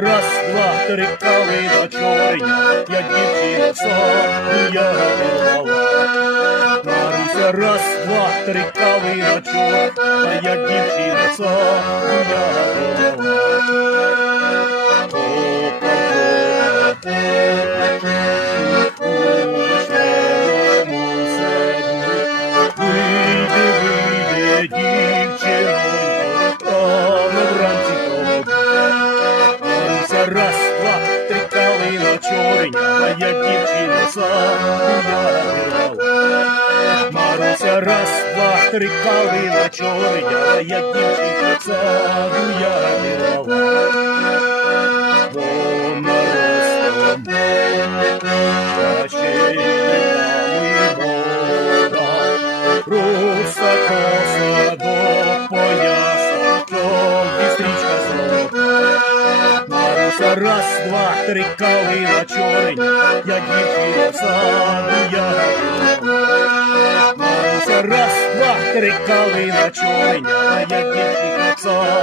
Раз, два, три калина чорня, як дівчина в я вирвала. Маруся, раз, два, три калина чорня, як дівчина в я вирвала. Маруся, раз, два, три калина чорня, моя дівчина я. Маруся, раз, два, три калина чорня, моя дівчина вирвала. Вона ростом, ще й вода, Маруся, раз, два, три калина чорень, як дівчина в саду я. Маруся, раз, два, три калина чорня, як дівчина в саду